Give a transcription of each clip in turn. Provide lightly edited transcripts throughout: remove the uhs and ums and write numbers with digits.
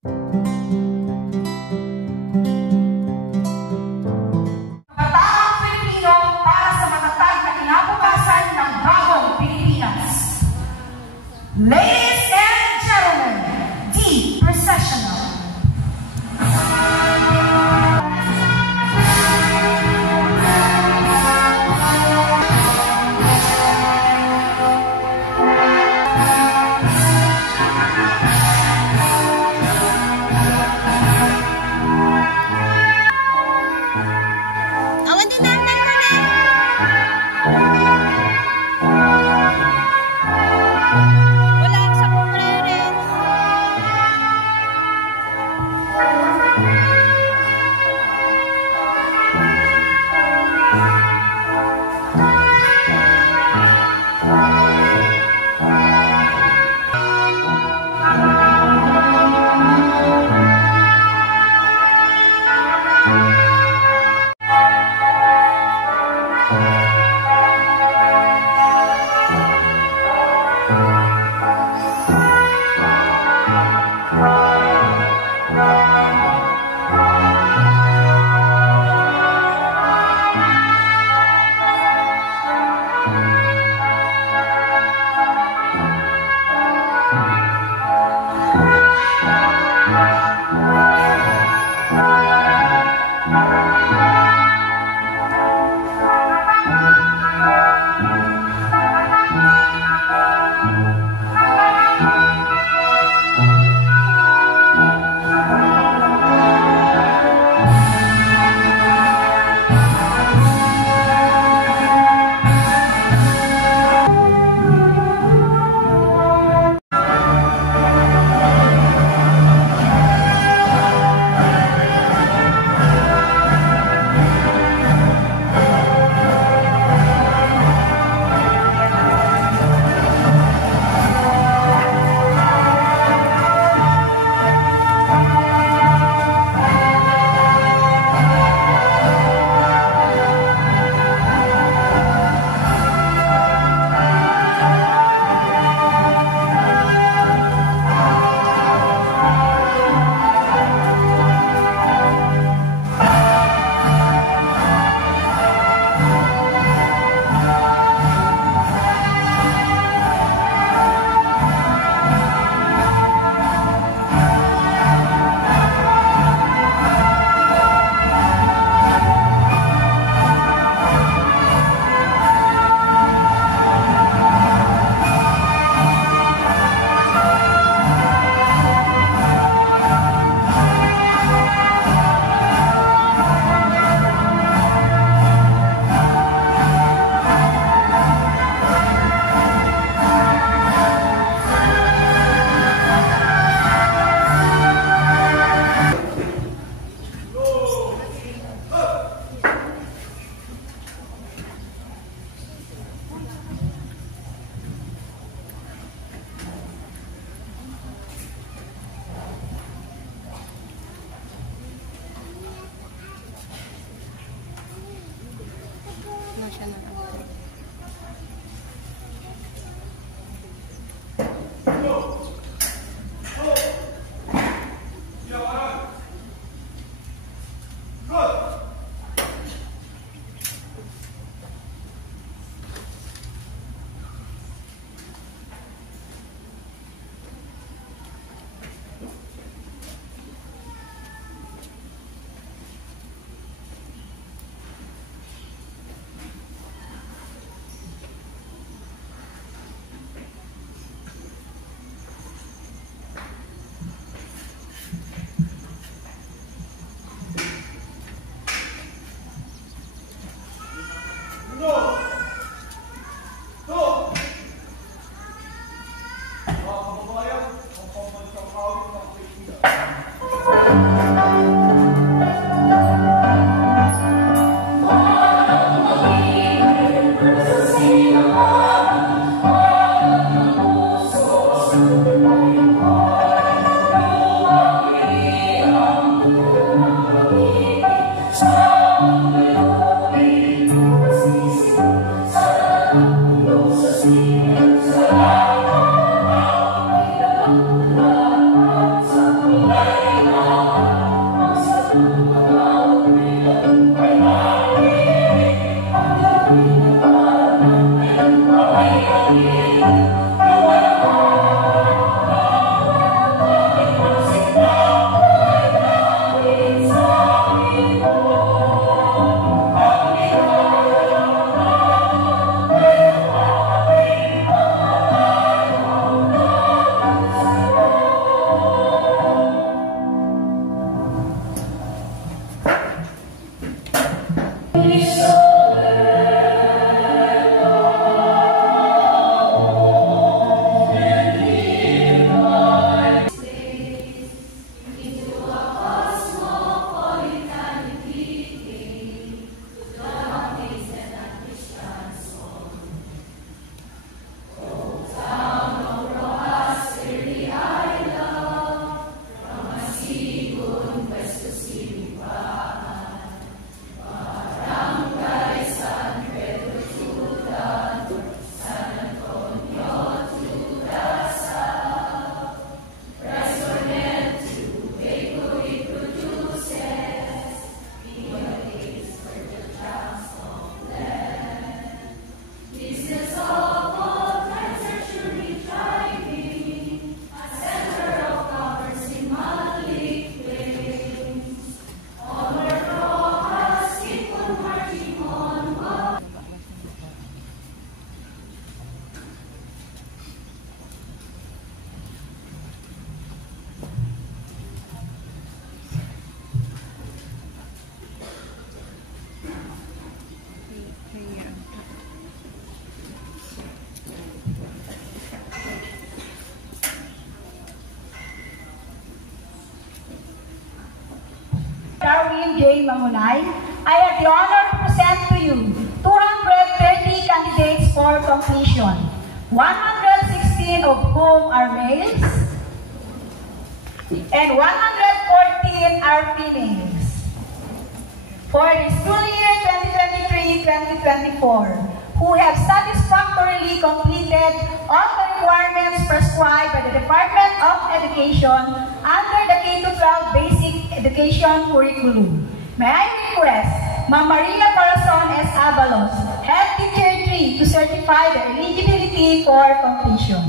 Kabataang Pilipino para sa matatag na kinabukasan ng bagong Pilipinas. Ladies and gentlemen, the processional. Darwin J. Mangunay, I have the honor to present to you 230 candidates for completion, 116 of whom are males and 114 are females. For the school year 2023-2024, who have satisfactorily completed all the requirements prescribed by the Department of Education under the K-12 Basic Education Curriculum. May I request Ma'am Maria Corazon S. Avalos, Head Teacher 3, to certify the eligibility for completion.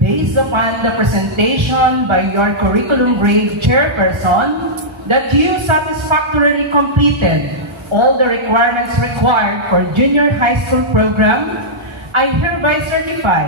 Based upon the presentation by your curriculum grade chairperson, that you satisfactorily completed all the requirements required for junior high school program, I hereby certify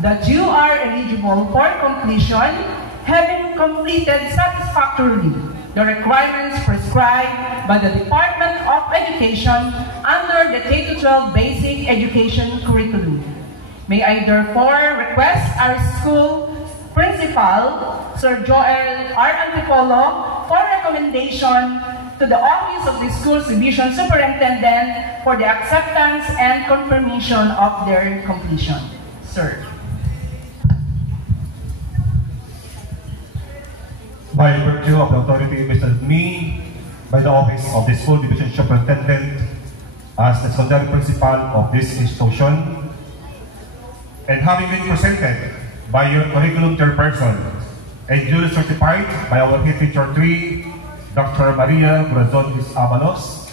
that you are eligible for completion, having completed satisfactorily the requirements prescribed by the Department of Education under the K-12 Basic Education Curriculum. May I therefore request our school Principal, Sir Joel R. Antipolo, for recommendation to the Office of the School's Division Superintendent for the acceptance and confirmation of their completion. Sir. By virtue of the authority vested in me by the Office of the School Division Superintendent as the secondary principal of this institution, and having been presented by your curriculum chairperson and duly certified by our head teacher 3, Dr. Maria Corazon S. Avalos,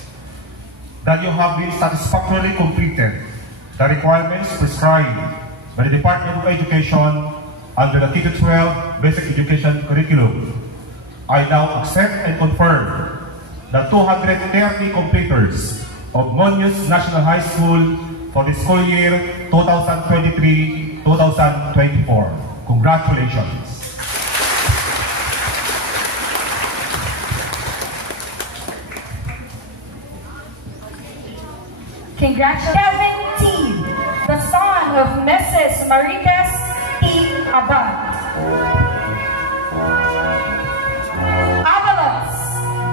that you have been satisfactorily completed the requirements prescribed by the Department of Education under the K-12 Basic Education Curriculum. I now accept and confirm the 230 completers of Muñoz National High School for the school year 2023-2024. Congratulations. Congratulations, Kevin T., the son of Mrs. Marites T. Abad. Avalos,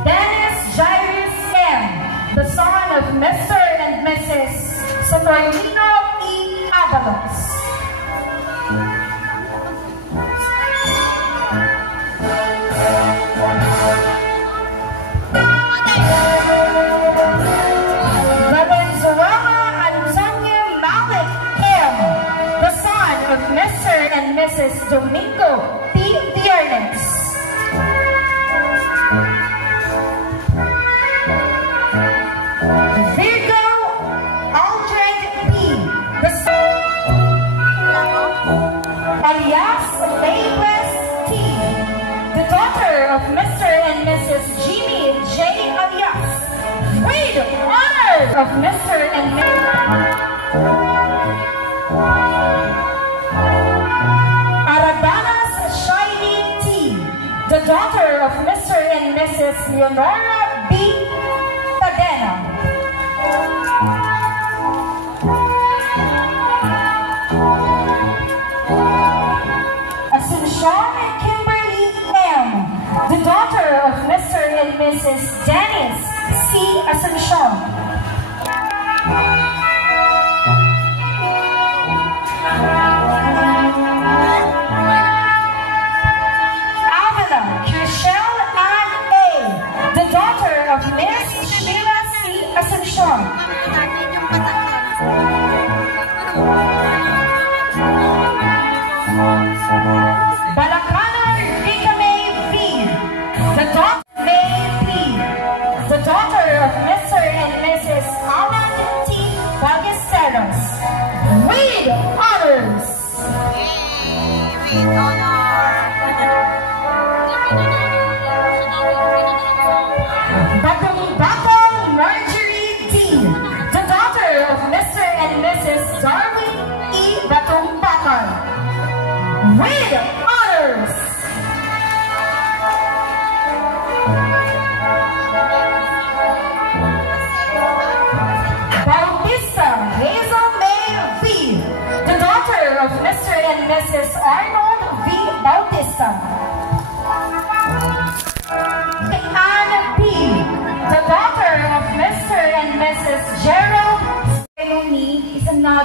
Dennis Jairus M., the son of Mr. and Mrs. Saturnino E. Avalos. Mr. and Mrs. Domingo P. Viernes. Virgo Aldred P. Alias Maywest T. The daughter of Mr. and Mrs. Jimmy J. Alias. With honor of Mr. and Mrs. the daughter of Mr. and Mrs. Leonora B. Tadena. Asuncion Kimberly M., the daughter of Mr. and Mrs. Dennis C. Asuncion. Of Miss Sheila C. Asuncion. Balacana Rika May V. The daughter May P. The daughter of Mr. and Mrs. Alan T. Ballesteros. With honors. With honor. Marjorie D., the daughter of Mr. and Mrs. Darwin E. Batong Bakar. With honors. Bautista Hazel May V., the daughter of Mr. and Mrs. Arnold V. Bautista.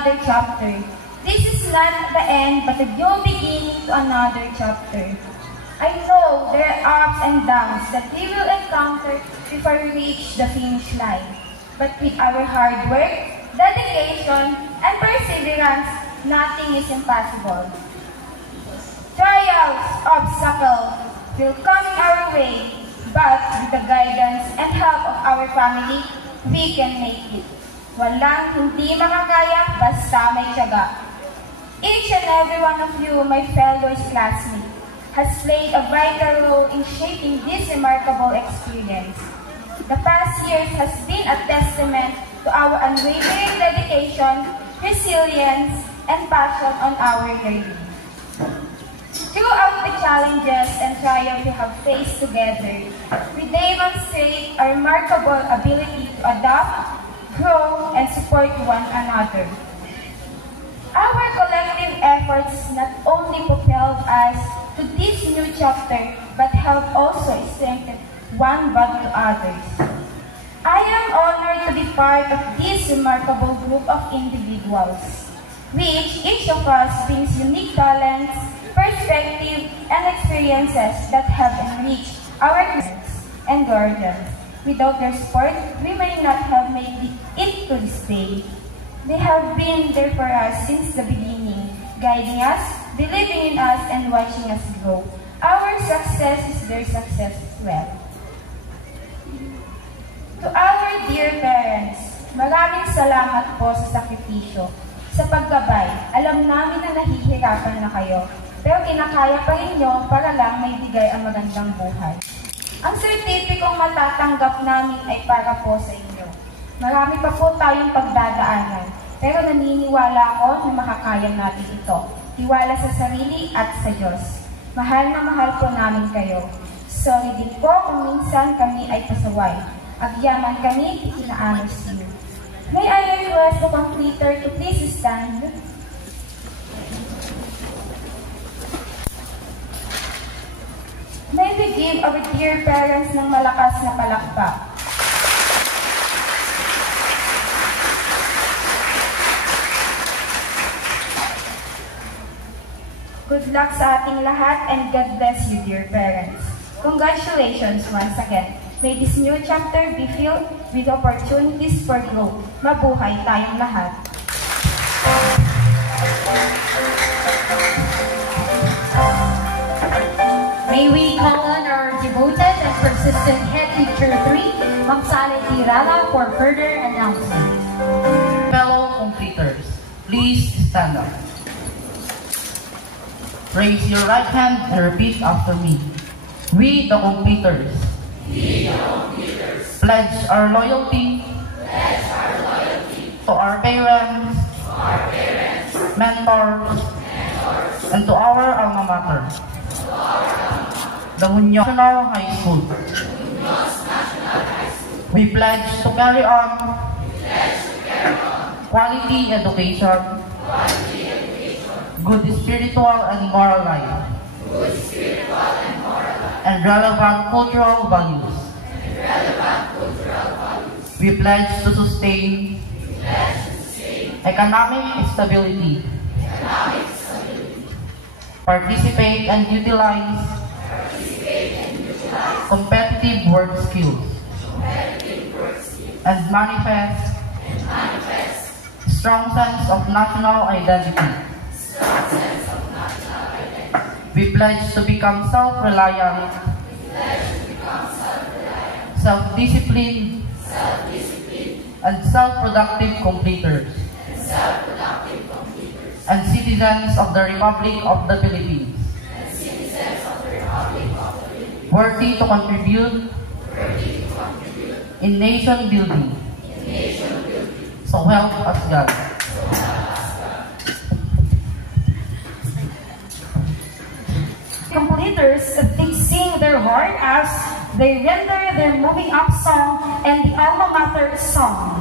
another chapter. This is not the end, but the new beginning to another chapter. I know there are ups and downs that we will encounter before we reach the finish line. But with our hard work, dedication, and perseverance, nothing is impossible. Trials, obstacles will come our way, but with the guidance and help of our family, we can make it. Walang hindi makakaya basta may tiyaga. Each and every one of you, my fellow classmates, has played a vital role in shaping this remarkable experience. The past years has been a testament to our unwavering dedication, resilience, and passion on our journey. Throughout the challenges and trials we have faced together, we demonstrate a remarkable ability to adapt, grow, and support one another. Our collective efforts not only propelled us to this new chapter, but help also strengthen one bond to others. I am honored to be part of this remarkable group of individuals, which each of us brings unique talents, perspective, and experiences that have enriched our parents and guardians. Without their support, we may not have made it to this day. They have been there for us since the beginning, guiding us, believing in us, and watching us grow. Our success is their success as well. To our dear parents, maraming salamat po sa sakripisyo, sa paggabay. Alam namin na nahihirapan na kayo, pero kinakaya pa rin nyo para lang may bigay ang magandang buhay. Ang sertipikong matatanggap namin ay para po sa inyo. Marami pa po tayong pagdadaanan, pero naniniwala ako na makakaya natin ito. Tiwala sa sarili at sa Diyos. Mahal na mahal po namin kayo. Sorry din po kung minsan kami ay pasaway. Agyaman kami, itinaanod sa iyo. May I request the completer to please stand? May we give our dear parents ng malakas na palakpak. Good luck sa ating lahat and God bless you, dear parents. Congratulations once again. May this new chapter be filled with opportunities for growth. Mabuhay tayong lahat. May we call on our devoted and persistent head teacher 3, Ma'am Sally Tirala, for further announcements. Fellow completers, please stand up. Raise your right hand and repeat after me. We, the completers, pledge our loyalty, to our parents, mentors, and to our alma mater, the Muñoz National High School. We pledge to carry on quality education, good spiritual and moral life, and relevant cultural values. We pledge to sustain economic stability, participate and utilize competitive work skills, and manifest strong sense of national identity. We pledge to become self-reliant, self-disciplined, and self-productive completers, and citizens of the Republic of the Philippines, worthy to contribute in nation building. So help us God. Completers, they sing their heart as they render their moving up song and the alma mater song.